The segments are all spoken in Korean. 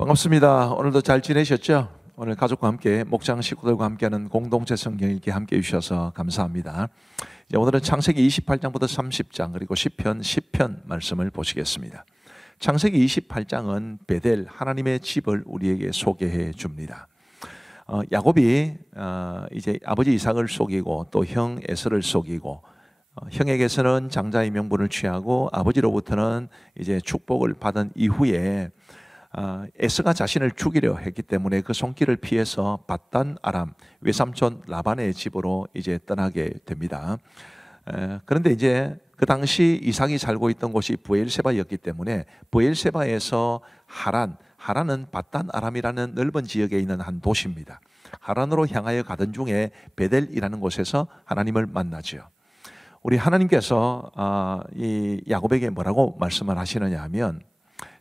반갑습니다. 오늘도 잘 지내셨죠? 오늘 가족과 함께 목장 식구들과 함께하는 공동체 성경 읽기 함께 해주셔서 감사합니다. 오늘은 창세기 28장부터 30장 그리고 시편 10편 말씀을 보시겠습니다. 창세기 28장은 베델 하나님의 집을 우리에게 소개해 줍니다. 야곱이 이제 아버지 이삭을 속이고 또 형 에서를 속이고 형에게서는 장자의 명분을 취하고 아버지로부터는 이제 축복을 받은 이후에 에서가 자신을 죽이려 했기 때문에 그 손길을 피해서 밧단 아람 외삼촌 라반의 집으로 이제 떠나게 됩니다. 그런데 이제 그 당시 이삭이 살고 있던 곳이 브엘세바였기 때문에 브엘세바에서 하란은 밧단 아람이라는 넓은 지역에 있는 한 도시입니다. 하란으로 향하여 가던 중에 베델이라는 곳에서 하나님을 만나죠. 우리 하나님께서 이 야곱에게 뭐라고 말씀을 하시느냐 하면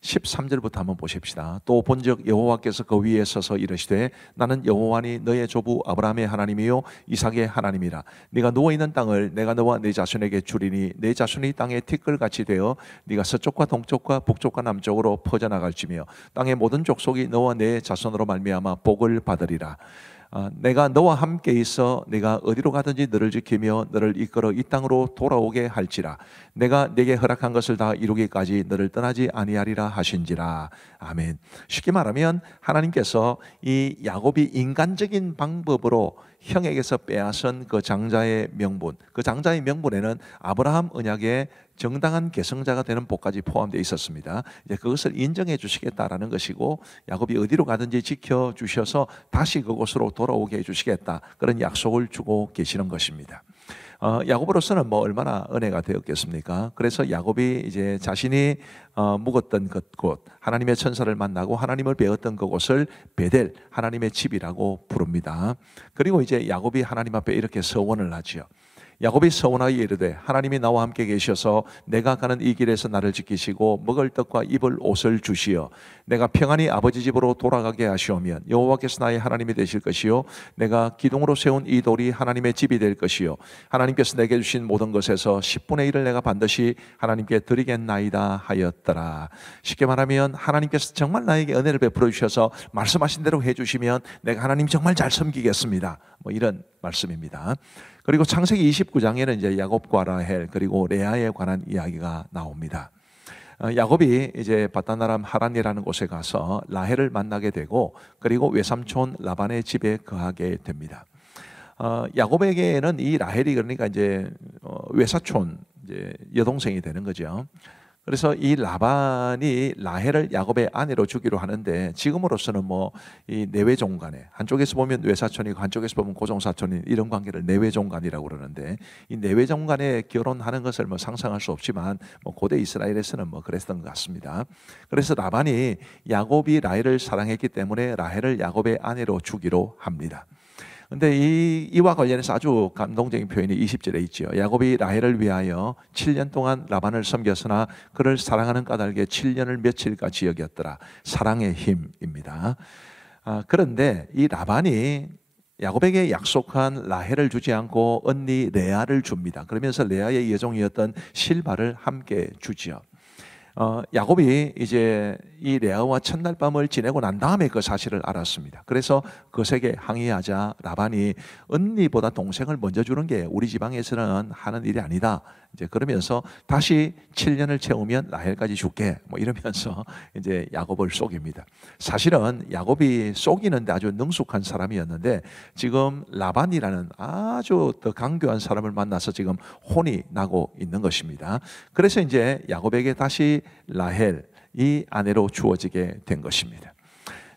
13절부터 한번 보십시다. 또 본즉 여호와께서 그 위에 서서 이르시되 나는 여호와니 너의 조부 아브라함의 하나님이요 이삭의 하나님이라. 네가 누워있는 땅을 내가 너와 네 자손에게 주리니 네 자손이 땅에 티끌같이 되어 네가 서쪽과 동쪽과 북쪽과 남쪽으로 퍼져나갈지며 땅의 모든 족속이 너와 네 자손으로 말미암아 복을 받으리라. 내가 너와 함께 있어 내가 어디로 가든지 너를 지키며 너를 이끌어 이 땅으로 돌아오게 할지라. 내가 네게 허락한 것을 다 이루기까지 너를 떠나지 아니하리라 하신지라. 아멘. 쉽게 말하면 하나님께서 이 야곱이 인간적인 방법으로 형에게서 빼앗은 그 장자의 명분, 그 장자의 명분에는 아브라함 언약의 정당한 계승자가 되는 복까지 포함되어 있었습니다. 이제 그것을 인정해 주시겠다라는 것이고 야곱이 어디로 가든지 지켜주셔서 다시 그곳으로 돌아오게 해주시겠다, 그런 약속을 주고 계시는 것입니다. 야곱으로서는 뭐 얼마나 은혜가 되었겠습니까? 그래서 야곱이 이제 자신이 묵었던 그곳, 하나님의 천사를 만나고 하나님을 배웠던 그곳을 베델, 하나님의 집이라고 부릅니다. 그리고 이제 야곱이 하나님 앞에 이렇게 서원을 하지요. 야곱이 서원하여 이르되 하나님이 나와 함께 계셔서 내가 가는 이 길에서 나를 지키시고 먹을 떡과 입을 옷을 주시어 내가 평안히 아버지 집으로 돌아가게 하시오면 여호와께서 나의 하나님이 되실 것이요 내가 기둥으로 세운 이 돌이 하나님의 집이 될 것이요 하나님께서 내게 주신 모든 것에서 10분의 1을 내가 반드시 하나님께 드리겠나이다 하였더라. 쉽게 말하면 하나님께서 정말 나에게 은혜를 베풀어 주셔서 말씀하신 대로 해주시면 내가 하나님 정말 잘 섬기겠습니다, 뭐 이런 말씀입니다. 그리고 창세기 29장에는 이제 야곱과 라헬 그리고 레아에 관한 이야기가 나옵니다. 야곱이 이제 밧단 아람 하란이라는 곳에 가서 라헬을 만나게 되고 그리고 외삼촌 라반의 집에 거하게 됩니다. 야곱에게는 이 라헬이 그러니까 이제 외사촌 이제 여동생이 되는 거죠. 그래서 이 라반이 라헬을 야곱의 아내로 주기로 하는데 지금으로서는 뭐 이 내외종간에 한쪽에서 보면 외사촌이고 한쪽에서 보면 고종사촌인 이런 관계를 내외종간이라고 그러는데 이 내외종간에 결혼하는 것을 뭐 상상할 수 없지만 뭐 고대 이스라엘에서는 뭐 그랬던 것 같습니다. 그래서 라반이 야곱이 라헬을 사랑했기 때문에 라헬을 야곱의 아내로 주기로 합니다. 근데 이와 관련해서 아주 감동적인 표현이 20절에 있죠. 야곱이 라헬을 위하여 7년 동안 라반을 섬겼으나 그를 사랑하는 까닭에 7년을 며칠까지 여겼더라. 사랑의 힘입니다. 그런데 이 라반이 야곱에게 약속한 라헬을 주지 않고 언니 레아를 줍니다. 그러면서 레아의 여종이었던 실바를 함께 주지요. 야곱이 이제 이 레아와 첫날 밤을 지내고 난 다음에 그 사실을 알았습니다. 그래서 그에게 항의하자 라반이 언니보다 동생을 먼저 주는 게 우리 지방에서는 하는 일이 아니다. 이제 그러면서 다시 7년을 채우면 라헬까지 줄게, 뭐 이러면서 이제 야곱을 속입니다. 사실은 야곱이 속이는데 아주 능숙한 사람이었는데 지금 라반이라는 아주 더 강교한 사람을 만나서 지금 혼이 나고 있는 것입니다. 그래서 이제 야곱에게 다시 라헬 이 아내로 주어지게 된 것입니다.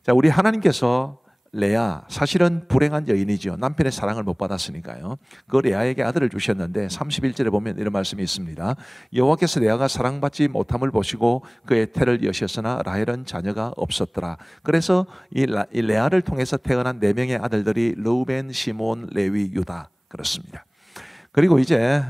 자, 우리 하나님께서 레아, 사실은 불행한 여인이죠. 남편의 사랑을 못 받았으니까요. 그 레아에게 아들을 주셨는데 31절에 보면 이런 말씀이 있습니다. 여호와께서 레아가 사랑받지 못함을 보시고 그의 태를 여셨으나 라헬은 자녀가 없었더라. 그래서 이 레아를 통해서 태어난 4명의 아들들이 르우벤, 시몬, 레위, 유다 그렇습니다. 그리고 이제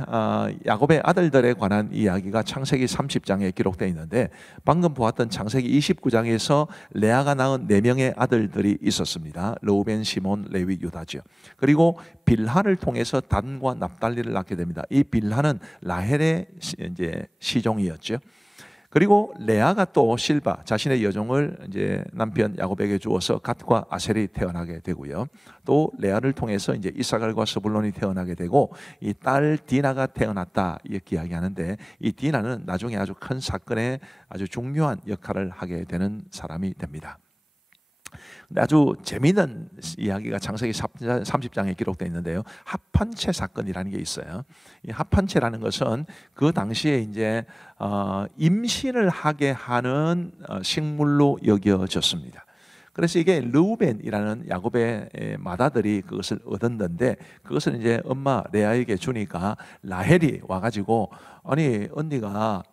야곱의 아들들에 관한 이야기가 창세기 30장에 기록되어 있는데 방금 보았던 창세기 29장에서 레아가 낳은 4명의 아들들이 있었습니다. 르우벤, 시몬, 레위, 유다죠. 그리고 빌하를 통해서 단과 납달리를 낳게 됩니다. 이 빌하는 라헬의 이제 시종이었죠. 그리고 레아가 또 실바 자신의 여종을 이제 남편 야곱에게 주어서 갓과 아셀이 태어나게 되고요. 또 레아를 통해서 이제 이사갈과 스불론이 태어나게 되고 이 딸 디나가 태어났다 이렇게 이야기하는데 이 디나는 나중에 아주 큰 사건에 아주 중요한 역할을 하게 되는 사람이 됩니다. 근데 아주 재미있는 이야기가 창세기 30장에 기록되어 있는데요. 합판체 사건이라는 게 있어요. 이 합판체라는 것은 그 당시에 이제 임신을 하게 하는 식물로 여겨졌습니다. 그래서 이게 르우벤이라는 야곱의 맏아들이 그것을 얻었는데 그것을 이제 엄마 레아에게 주니까 라헬이 와가지고 아니 언니가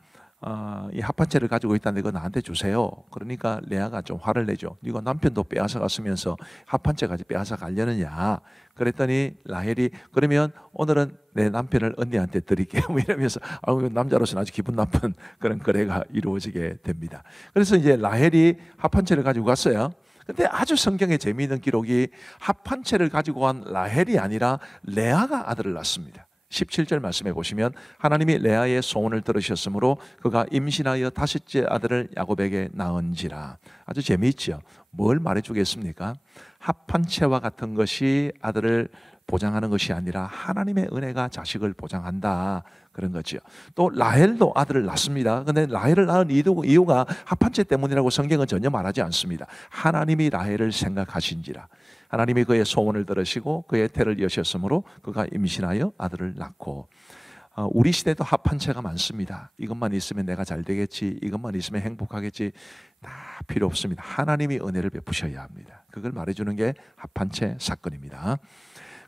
이 합판체를 가지고 있다는데 그거 나한테 주세요. 그러니까 레아가 좀 화를 내죠. 네가 남편도 빼앗아 갔으면서 합판체까지 빼앗아 가려느냐. 그랬더니 라헬이 그러면 오늘은 내 남편을 언니한테 드릴게요 이러면서 남자로서는 아주 기분 나쁜 그런 거래가 이루어지게 됩니다. 그래서 이제 라헬이 합판체를 가지고 갔어요. 근데 아주 성경에 재미있는 기록이 합판체를 가지고 간 라헬이 아니라 레아가 아들을 낳습니다. 17절 말씀해 보시면 하나님이 레아의 소원을 들으셨으므로 그가 임신하여 다섯째 아들을 야곱에게 낳은지라. 아주 재미있죠. 뭘 말해주겠습니까? 합판체와 같은 것이 아들을 보장하는 것이 아니라 하나님의 은혜가 자식을 보장한다 그런 거죠. 또 라헬도 아들을 낳습니다. 그런데 라헬을 낳은 이유가 합판체 때문이라고 성경은 전혀 말하지 않습니다. 하나님이 라헬을 생각하신지라. 하나님이 그의 소원을 들으시고 그의 태를 여셨으므로 그가 임신하여 아들을 낳고. 우리 시대도 합판체가 많습니다. 이것만 있으면 내가 잘 되겠지, 이것만 있으면 행복하겠지. 다 필요 없습니다. 하나님이 은혜를 베푸셔야 합니다. 그걸 말해주는 게 합판체 사건입니다.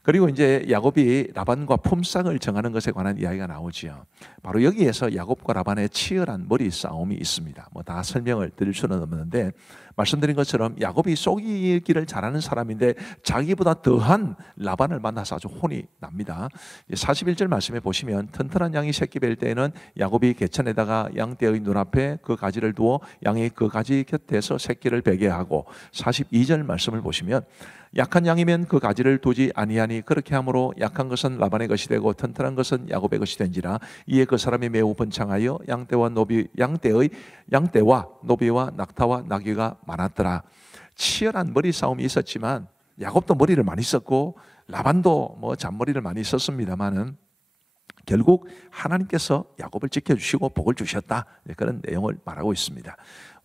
그리고 이제 야곱이 라반과 품삯을 정하는 것에 관한 이야기가 나오지요. 바로 여기에서 야곱과 라반의 치열한 머리 싸움이 있습니다. 뭐 다 설명을 드릴 수는 없는데 말씀드린 것처럼 야곱이 속이기를 잘하는 사람인데 자기보다 더한 라반을 만나서 아주 혼이 납니다. 41절 말씀에 보시면 튼튼한 양이 새끼 뵐 때에는 야곱이 개천에다가 양떼의 눈앞에 그 가지를 두어 양이 그 가지 곁에서 새끼를 베게 하고 42절 말씀을 보시면 약한 양이면 그 가지를 두지 아니하니 그렇게 함으로 약한 것은 라반의 것이 되고 튼튼한 것은 야곱의 것이 된지라. 이에 그 사람이 매우 번창하여 양떼와 노비와 낙타와 나귀가 많았더라. 치열한 머리 싸움이 있었지만 야곱도 머리를 많이 썼고 라반도 뭐 잔머리를 많이 썼습니다만은 결국 하나님께서 야곱을 지켜주시고 복을 주셨다 그런 내용을 말하고 있습니다.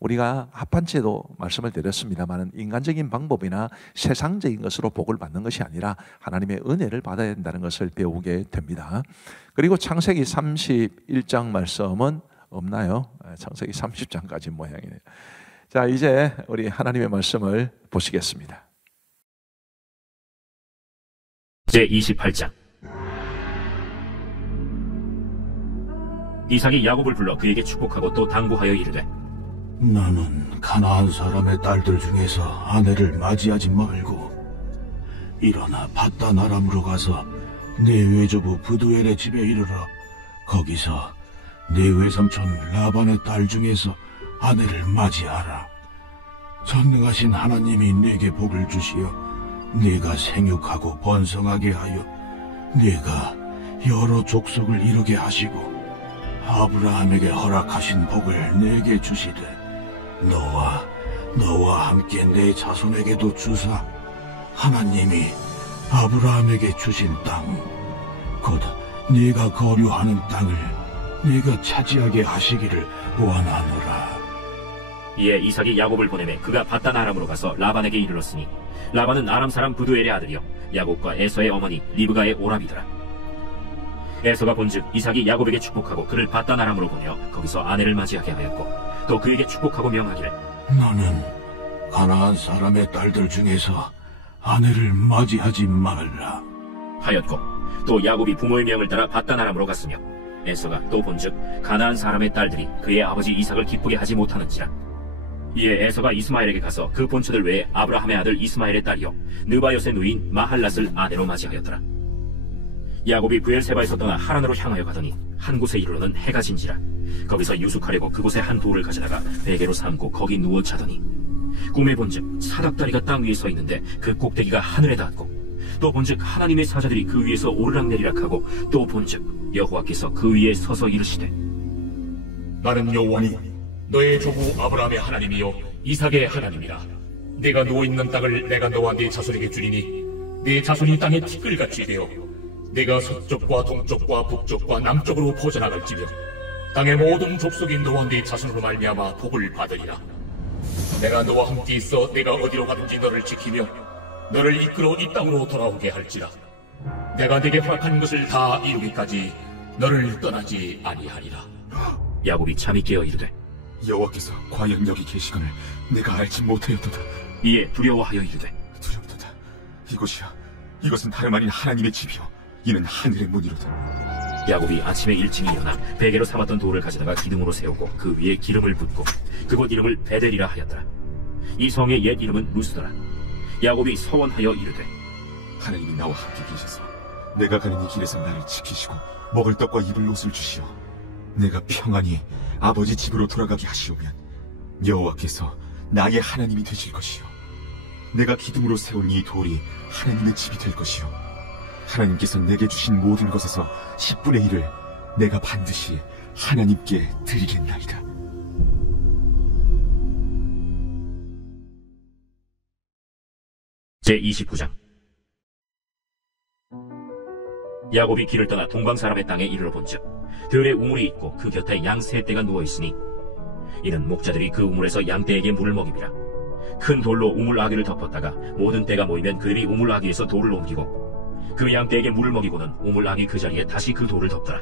우리가 합판체도 말씀을 드렸습니다만 인간적인 방법이나 세상적인 것으로 복을 받는 것이 아니라 하나님의 은혜를 받아야 된다는 것을 배우게 됩니다. 그리고 창세기 31장 말씀은 없나요? 창세기 30장까지 모양이네요. 자, 이제 우리 하나님의 말씀을 보시겠습니다. 제28장. 이삭이 야곱을 불러 그에게 축복하고 또 당부하여 이르되 나는 가나안 사람의 딸들 중에서 아내를 맞이하지 말고 일어나 밧단 아람으로 가서 네 외조부 부두엘의 집에 이르러 거기서 네 외삼촌 라반의 딸 중에서 아내를 맞이하라. 전능하신 하나님이 네게 복을 주시어 네가 생육하고 번성하게 하여 네가 여러 족속을 이루게 하시고 아브라함에게 허락하신 복을 내게 주시되 너와 함께 내 자손에게도 주사 하나님이 아브라함에게 주신 땅 곧 네가 거류하는 땅을 네가 차지하게 하시기를 원하노라. 이에 이삭이 야곱을 보내매 그가 밧단 아람으로 가서 라반에게 이르렀으니 라반은 아람 사람 부두엘의 아들이요 야곱과 에서의 어머니 리브가의 오라비더라. 에서가 본즉 이삭이 야곱에게 축복하고 그를 밧단 아람으로 보내어 거기서 아내를 맞이하게 하였고 또 그에게 축복하고 명하기를 너는 가나안 사람의 딸들 중에서 아내를 맞이하지 말라 하였고 또 야곱이 부모의 명을 따라 밧단 아람으로 갔으며 에서가 또 본즉 가나안 사람의 딸들이 그의 아버지 이삭을 기쁘게 하지 못하는지라. 이에 에서가 이스마엘에게 가서 그 본처들 외에 아브라함의 아들 이스마엘의 딸이요 느바요의 누인 마할랏을 아내로 맞이하였더라. 야곱이 부엘세바에서 떠나 하란으로 향하여 가더니 한 곳에 이르러는 해가 진지라. 거기서 유숙하려고 그곳에 한 돌을 가져다가 베개로 삼고 거기 누워 자더니 꿈에 본즉 사닥다리가 땅 위에 서 있는데 그 꼭대기가 하늘에 닿았고 또 본즉 하나님의 사자들이 그 위에서 오르락내리락 하고 또 본즉 여호와께서 그 위에 서서 이르시되 나는 여호와니 너의 조부 아브라함의 하나님이요 이삭의 하나님이라. 네가 누워있는 땅을 내가 너와 네 자손에게 주리니 네 자손이 땅에 티끌같이 되어 네가 서쪽과 동쪽과 북쪽과 남쪽으로 퍼져나갈지며 땅의 모든 족속이 너와 네 자손으로 말미암아 복을 받으리라. 내가 너와 함께 있어 내가 어디로 가든지 너를 지키며 너를 이끌어 이 땅으로 돌아오게 할지라. 내가 네게 허락한 것을 다 이루기까지 너를 떠나지 아니하리라. 야곱이 잠이 깨어 이르되 여호와께서 과연 여기 계시거늘 내가 알지 못하였도다. 이에 두려워하여 이르되 두렵도다. 이것은 다름 아닌 하나님의 집이요 이는 하늘의 문이로다. 야곱이 아침에 일찍이 일어나 베개로 삼았던 돌을 가져다가 기둥으로 세우고 그 위에 기름을 붓고 그곳 이름을 베델이라 하였더라. 이 성의 옛 이름은 루스더라. 야곱이 서원하여 이르되 하나님이 나와 함께 계셔서 내가 가는 이 길에서 나를 지키시고 먹을 떡과 입을 옷을 주시오. 내가 평안히 아버지 집으로 돌아가게 하시오면 여호와께서 나의 하나님이 되실 것이요 내가 기둥으로 세운 이 돌이 하나님의 집이 될 것이요 하나님께서 내게 주신 모든 것에서 10분의 1을 내가 반드시 하나님께 드리겠나이다. 제29장. 야곱이 길을 떠나 동방 사람의 땅에 이르러 본즉 들에 우물이 있고 그 곁에 양 세 떼가 누워있으니 이는 목자들이 그 우물에서 양 떼에게 물을 먹입니다. 큰 돌로 우물 아귀를 덮었다가 모든 떼가 모이면 그들이 우물 아귀에서 돌을 옮기고 그 양 떼에게 물을 먹이고는 우물 아귀 그 자리에 다시 그 돌을 덮더라.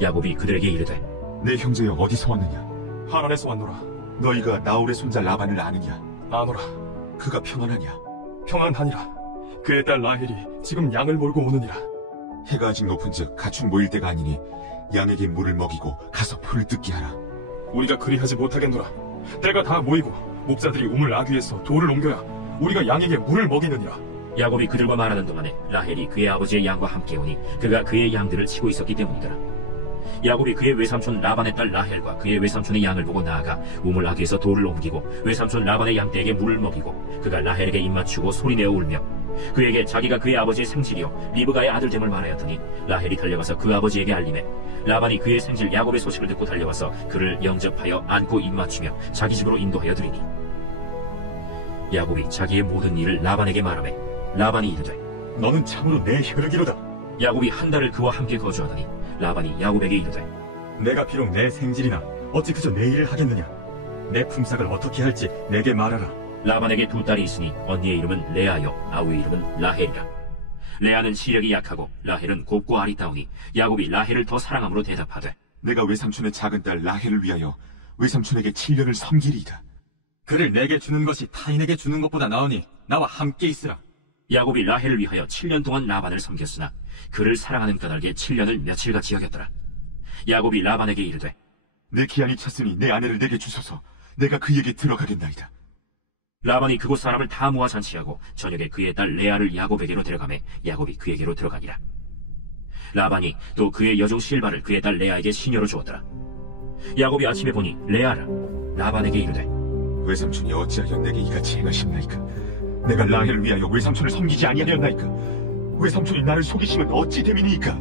야곱이 그들에게 이르되 내 형제여 어디서 왔느냐? 하란에서 왔노라. 너희가 나홀의 손자 라반을 아느냐? 아노라. 그가 평안하냐? 평안하니라. 그의 딸 라헬이 지금 양을 몰고 오느니라. 해가 아직 높은즉 가축 모일 때가 아니니 양에게 물을 먹이고 가서 풀을 뜯게 하라. 우리가 그리하지 못하겠노라. 때가 다 모이고 목자들이 우물 아귀에서 돌을 옮겨야 우리가 양에게 물을 먹이느니라. 야곱이 그들과 말하는 동안에 라헬이 그의 아버지의 양과 함께 오니 그가 그의 양들을 치고 있었기 때문이더라. 야곱이 그의 외삼촌 라반의 딸 라헬과 그의 외삼촌의 양을 보고 나아가 우물 아귀에서 돌을 옮기고 외삼촌 라반의 양떼에게 물을 먹이고 그가 라헬에게 입맞추고 소리내어 울며 그에게 자기가 그의 아버지의 생질이요 리브가의 아들됨을 말하였더니 라헬이 달려가서 그 아버지에게 알리매 라반이 그의 생질 야곱의 소식을 듣고 달려와서 그를 영접하여 안고 입맞추며 자기 집으로 인도하여 드리니 야곱이 자기의 모든 일을 라반에게 말하매 라반이 이르되 너는 참으로 내 혈육이로다. 야곱이 한 달을 그와 함께 거주하더니 라반이 야곱에게 이르되 내가 비록 내 생질이나 어찌 그저 내 일을 하겠느냐. 내 품삯을 어떻게 할지 내게 말하라. 라반에게 두 딸이 있으니 언니의 이름은 레아요 아우의 이름은 라헬이라. 레아는 시력이 약하고 라헬은 곱고 아리따우니 야곱이 라헬을 더 사랑함으로 대답하되 내가 외삼촌의 작은 딸 라헬을 위하여 외삼촌에게 7년을 섬기리이다. 그를 내게 주는 것이 타인에게 주는 것보다 나으니 나와 함께 있으라. 야곱이 라헬을 위하여 7년 동안 라반을 섬겼으나 그를 사랑하는 까닭에 7년을 며칠같이 여겼더라. 야곱이 라반에게 이르되 내 기한이 찼으니 내 아내를 내게 주소서. 내가 그에게 들어가겠나이다. 라반이 그곳 사람을 다 모아 잔치하고 저녁에 그의 딸 레아를 야곱에게로 데려가매 야곱이 그에게로 들어가니라. 라반이 또 그의 여종 실바를 그의 딸 레아에게 시녀로 주었더라. 야곱이 아침에 보니 레아라. 라반에게 이르되 외삼촌이 어찌하여 내게 이같이 행하셨나이까? 내가 라헬을 위하여 외삼촌을 섬기지 아니하였나이까? 외삼촌이 나를 속이시면 어찌 됨이니이까?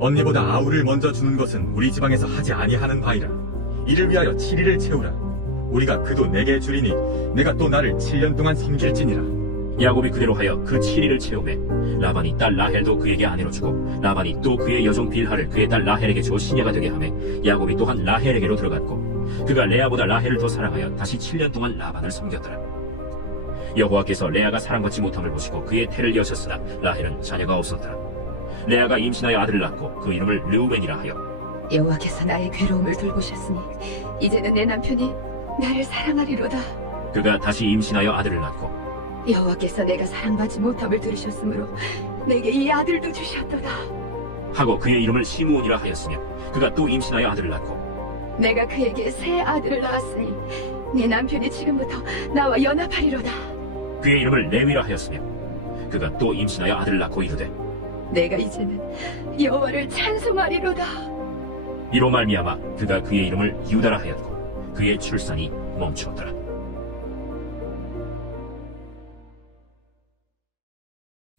언니보다 아우를 먼저 주는 것은 우리 지방에서 하지 아니하는 바이라. 이를 위하여 7일을 채우라. 우리가 그도 내게 주리니 내가 또 나를 7년 동안 섬길지니라. 야곱이 그대로 하여 그 7일을 채우매 라반이 딸 라헬도 그에게 아내로 주고 라반이 또 그의 여종 빌하를 그의 딸 라헬에게 주어 시녀가 되게 하매 야곱이 또한 라헬에게로 들어갔고 그가 레아보다 라헬을 더 사랑하여 다시 7년 동안 라반을 섬겼더라. 여호와께서 레아가 사랑받지 못함을 보시고 그의 태를 여셨으나 라헬은 자녀가 없었더라. 레아가 임신하여 아들을 낳고 그 이름을 르우벤이라 하여 여호와께서 나의 괴로움을 돌보셨으니 이제는 내 남편이 나를 사랑하리로다. 그가 다시 임신하여 아들을 낳고 여호와께서 내가 사랑받지 못함을 들으셨으므로 내게 이 아들도 주셨도다 하고 그의 이름을 시므온이라 하였으며 그가 또 임신하여 아들을 낳고 내가 그에게 새 아들을 낳았으니 내 남편이 지금부터 나와 연합하리로다. 그의 이름을 레위라 하였으며 그가 또 임신하여 아들을 낳고 이르되 내가 이제는 여호와를 찬송하리로다. 이로 말미암아 그가 그의 이름을 유다라 하였고 그의 출산이 멈추었더라.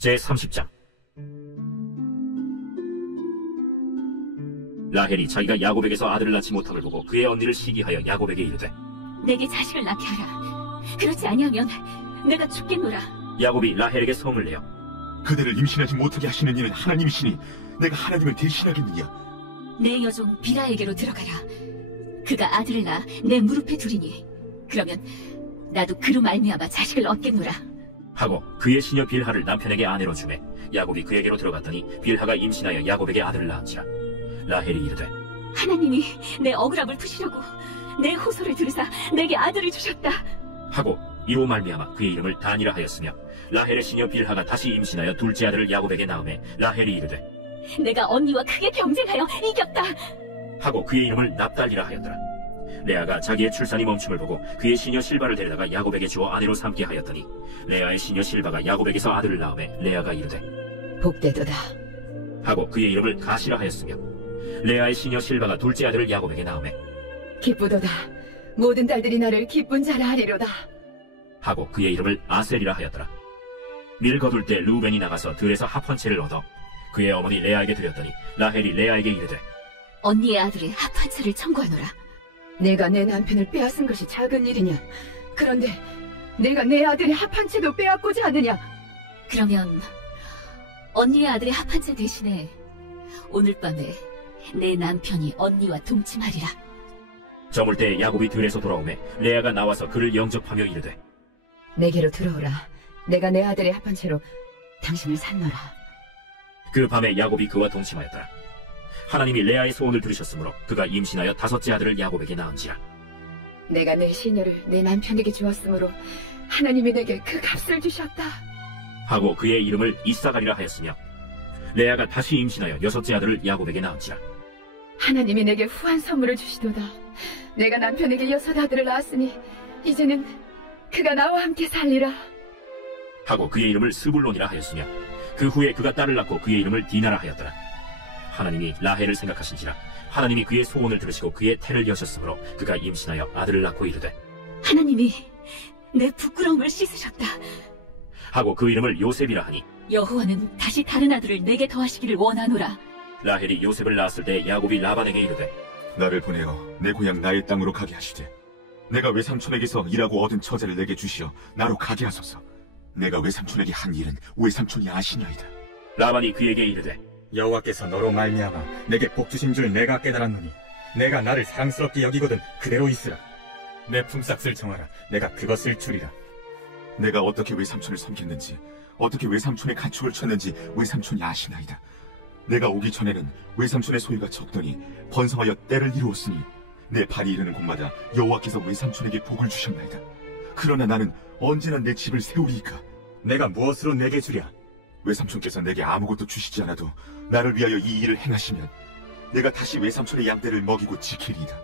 제30장. 라헬이 자기가 야곱에게서 아들을 낳지 못함을 보고 그의 언니를 시기하여 야곱에게 이르되 내게 자식을 낳게 하라. 그렇지 아니하면 내가 죽겠노라. 야곱이 라헬에게 성을 내어 그대를 임신하지 못하게 하시는 이는 하나님이시니 내가 하나님을 대신하겠느냐? 내 여종 비라에게로 들어가라. 그가 아들을 낳아 내 무릎에 두리니 그러면 나도 그로 말미암아 자식을 얻겠노라. 하고 그의 시녀 빌하를 남편에게 아내로 주매 야곱이 그에게로 들어갔더니 빌하가 임신하여 야곱에게 아들을 낳은지라. 라헬이 이르되 하나님이 내 억울함을 푸시려고 내 호소를 들으사 내게 아들을 주셨다 하고 이로 말미암아 그의 이름을 단이라 하였으며 라헬의 시녀 빌하가 다시 임신하여 둘째 아들을 야곱에게 낳음에 라헬이 이르되 내가 언니와 크게 경쟁하여 이겼다 하고 그의 이름을 납달리라 하였더라. 레아가 자기의 출산이 멈춤을 보고 그의 시녀 실바를 데려다가 야곱에게 주어 아내로 삼게 하였더니 레아의 시녀 실바가 야곱에게서 아들을 낳음에 레아가 이르되 복되도다. 하고 그의 이름을 가시라 하였으며 레아의 시녀 실바가 둘째 아들을 야곱에게 낳음에 기쁘도다. 모든 딸들이 나를 기쁜 자라 하리로다. 하고 그의 이름을 아셀이라 하였더라. 밀 거둘 때 루벤이 나가서 들에서 합 한 채를 얻어 그의 어머니 레아에게 드렸더니 라헬이 레아에게 이르되 언니의 아들의 합 한 채를 청구하노라. 내가 내 남편을 빼앗은 것이 작은 일이냐? 그런데 내가 내 아들의 합 한 채도 빼앗고자 하느냐? 그러면 언니의 아들의 합 한 채 대신에 오늘 밤에 내 남편이 언니와 동침하리라. 저물 때 야곱이 들에서 돌아오매 레아가 나와서 그를 영접하며 이르되 내게로 들어오라. 내가 내 아들의 합 한 채로 당신을 산노라. 그 밤에 야곱이 그와 동침하였더라. 하나님이 레아의 소원을 들으셨으므로 그가 임신하여 다섯째 아들을 야곱에게 낳은지라. 내가 내 시녀를 내 남편에게 주었으므로 하나님이 내게 그 값을 주셨다. 하고 그의 이름을 이사가리라 하였으며 레아가 다시 임신하여 여섯째 아들을 야곱에게 낳은지라. 하나님이 내게 후한 선물을 주시도다. 내가 남편에게 여섯 아들을 낳았으니 이제는 그가 나와 함께 살리라. 하고 그의 이름을 스불론이라 하였으며 그 후에 그가 딸을 낳고 그의 이름을 디나라 하였더라. 하나님이 라헬을 생각하신지라 하나님이 그의 소원을 들으시고 그의 태를 여셨으므로 그가 임신하여 아들을 낳고 이르되 하나님이 내 부끄러움을 씻으셨다. 하고 그 이름을 요셉이라 하니 여호와는 다시 다른 아들을 내게 더하시기를 원하노라. 라헬이 요셉을 낳았을 때 야곱이 라반에게 이르되 나를 보내어 내 고향 나의 땅으로 가게 하시되 내가 외삼촌에게서 일하고 얻은 처자를 내게 주시어 나로 가게 하소서. 내가 외삼촌에게 한 일은 외삼촌이 아시나이다. 라반이 그에게 이르되 여호와께서 너로 말미암아 내게 복 주신 줄 내가 깨달았노니 내가 나를 사랑스럽게 여기거든 그대로 있으라. 내 품삯을 정하라. 내가 그것을 주리라. 내가 어떻게 외삼촌을 섬겼는지 어떻게 외삼촌의 가축을 쳤는지 외삼촌이 아시나이다. 내가 오기 전에는 외삼촌의 소유가 적더니 번성하여 때를 이루었으니 내 발이 이르는 곳마다 여호와께서 외삼촌에게 복을 주셨나이다. 그러나 나는 언제나 내 집을 세우리이까? 내가 무엇으로 내게 주랴? 외삼촌께서 내게 아무것도 주시지 않아도 나를 위하여 이 일을 행하시면 내가 다시 외삼촌의 양떼를 먹이고 지키리이다.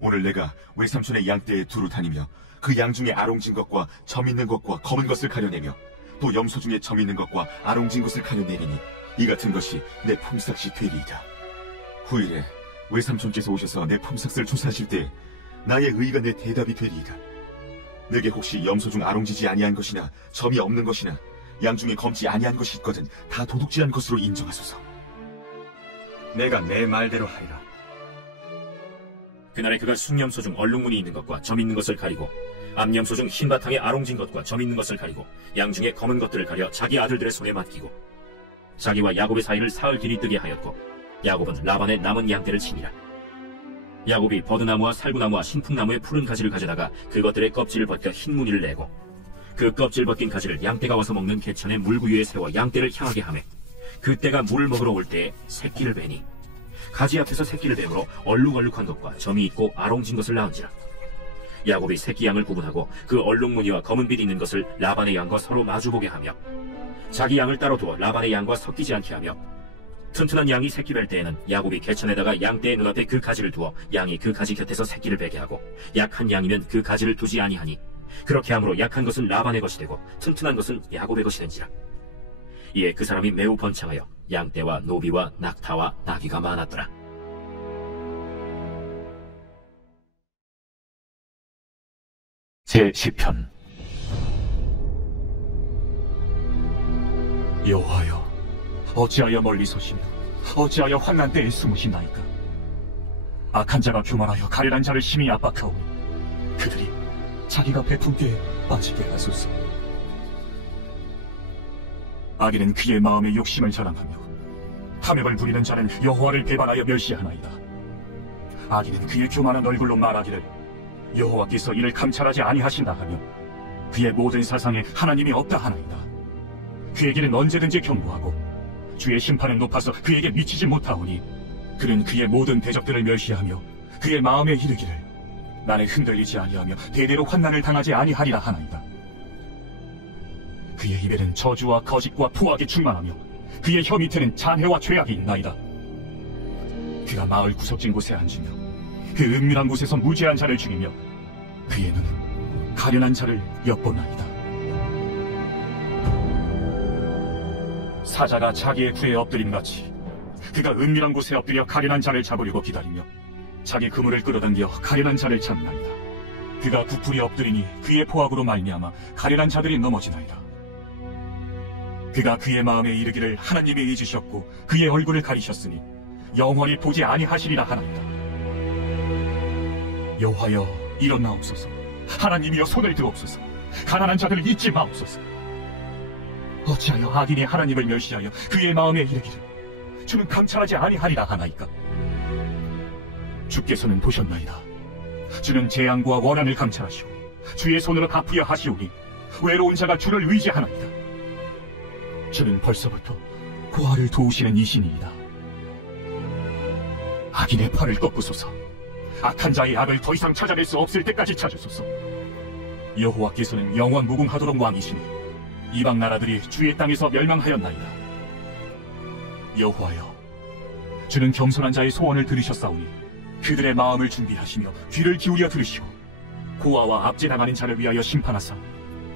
오늘 내가 외삼촌의 양떼에 두루 다니며 그 양 중에 아롱진 것과 점 있는 것과 검은 것을 가려내며 또 염소 중에 점 있는 것과 아롱진 것을 가려내리니 이 같은 것이 내 품삯이 되리이다. 후일에 외삼촌께서 오셔서 내 품삯을 조사하실 때 나의 의가 내 대답이 되리이다. 내게 혹시 염소 중 아롱지지 아니한 것이나 점이 없는 것이나 양 중에 검지 아니한 것이 있거든 다 도둑질한 것으로 인정하소서. 내가 내 말대로 하리라. 그날에 그가 순염소 중 얼룩무늬 있는 것과 점 있는 것을 가리고 암염소 중 흰 바탕에 아롱진 것과 점 있는 것을 가리고 양 중에 검은 것들을 가려 자기 아들들의 손에 맡기고 자기와 야곱의 사이를 사흘 길이 뜨게 하였고 야곱은 라반의 남은 양떼를 치니라. 야곱이 버드나무와 살구나무와 신풍나무의 푸른 가지를 가져다가 그것들의 껍질을 벗겨 흰 무늬를 내고 그 껍질 벗긴 가지를 양떼가 와서 먹는 개천의 물구 위에 세워 양떼를 향하게 하매 그때가 물을 먹으러 올 때에 새끼를 베니 가지 앞에서 새끼를 뱀으로 얼룩얼룩한 것과 점이 있고 아롱진 것을 낳은지라. 야곱이 새끼 양을 구분하고 그 얼룩무늬와 검은빛 있는 것을 라반의 양과 서로 마주보게 하며 자기 양을 따로 두어 라반의 양과 섞이지 않게 하며 튼튼한 양이 새끼 뵐 때에는 야곱이 개천에다가 양떼의 눈앞에 그 가지를 두어 양이 그 가지 곁에서 새끼를 베게 하고 약한 양이면 그 가지를 두지 아니하니 그렇게 함으로 약한 것은 라반의 것이 되고 튼튼한 것은 야곱의 것이 된지라. 이에 그 사람이 매우 번창하여 양떼와 노비와 낙타와 나귀가 많았더라. 제10편. 여호와여, 어찌하여 멀리 서시며 어찌하여 환난 때에 숨으시나이까? 악한 자가 교만하여 가련한 자를 심히 압박하오니 그들이 자기가 베푼 게 빠지게 하소서. 악인은 그의 마음의 욕심을 자랑하며 탐욕을 부리는 자는 여호와를 배반하여 멸시하나이다. 악인은 그의 교만한 얼굴로 말하기를 여호와께서 이를 감찰하지 아니하신다 하며 그의 모든 사상에 하나님이 없다 하나이다. 그에게는 언제든지 경고하고 주의 심판은 높아서 그에게 미치지 못하오니 그는 그의 모든 대적들을 멸시하며 그의 마음에 이르기를 나는 흔들리지 아니하며 대대로 환난을 당하지 아니하리라 하나이다. 그의 입에는 저주와 거짓과 포악이 충만하며 그의 혀 밑에는 잔해와 죄악이 있나이다. 그가 마을 구석진 곳에 앉으며 그 은밀한 곳에서 무죄한 자를 죽이며 그의 눈은 가련한 자를 엿보나이다. 사자가 자기의 굴에 엎드림같이 그가 은밀한 곳에 엎드려 가련한 자를 잡으려고 기다리며 자기 그물을 끌어당겨 가련한 자를 잡나이다. 그가 부풀이 엎드리니 그의 포악으로 말미암아 가련한 자들이 넘어지나이다. 그가 그의 마음에 이르기를 하나님이 잊으셨고 그의 얼굴을 가리셨으니 영원히 보지 아니하시리라 하나이다. 여호와여 일어나옵소서. 하나님이여 손을 들옵소서. 가난한 자들을 잊지 마옵소서. 어찌하여 악인이 하나님을 멸시하여 그의 마음에 이르기를 주는 감찰하지 아니하리라 하나이까. 주께서는 보셨나이다. 주는 재앙과 원한을 감찰하시오 주의 손으로 갚으려 하시오니 외로운 자가 주를 의지하나이다. 주는 벌써부터 고아를 도우시는 이신이이다. 악인의 팔을 꺾으소서. 악한 자의 악을 더 이상 찾아낼 수 없을 때까지 찾으소서. 여호와께서는 영원 무궁하도록 왕이시니 이방 나라들이 주의 땅에서 멸망하였나이다. 여호와여, 주는 겸손한 자의 소원을 들으셨사오니 그들의 마음을 준비하시며 귀를 기울여 들으시고 고아와 압제당하는 자를 위하여 심판하사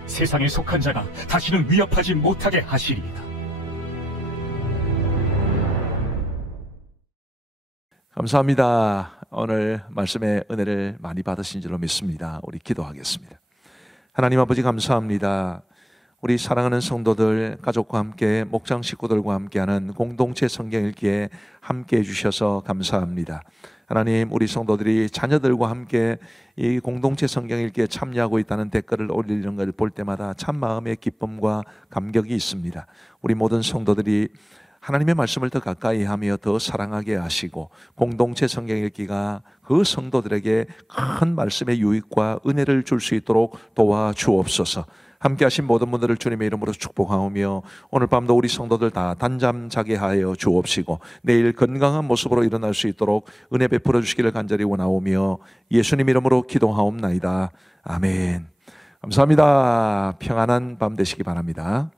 세상에 속한 자가 다시는 위협하지 못하게 하시리이다. 감사합니다. 오늘 말씀의 은혜를 많이 받으신 줄로 믿습니다. 우리 기도하겠습니다. 하나님 아버지 감사합니다. 우리 사랑하는 성도들, 가족과 함께 목장 식구들과 함께하는 공동체 성경 읽기에 함께해 주셔서 감사합니다. 하나님, 우리 성도들이 자녀들과 함께 이 공동체 성경 읽기에 참여하고 있다는 댓글을 올리는 걸 볼 때마다 참 마음의 기쁨과 감격이 있습니다. 우리 모든 성도들이 하나님의 말씀을 더 가까이 하며 더 사랑하게 하시고 공동체 성경 읽기가 그 성도들에게 큰 말씀의 유익과 은혜를 줄 수 있도록 도와주옵소서. 함께 하신 모든 분들을 주님의 이름으로 축복하오며 오늘 밤도 우리 성도들 다 단잠 자게 하여 주옵시고 내일 건강한 모습으로 일어날 수 있도록 은혜 베풀어 주시기를 간절히 원하오며 예수님 이름으로 기도하옵나이다. 아멘. 감사합니다. 평안한 밤 되시기 바랍니다.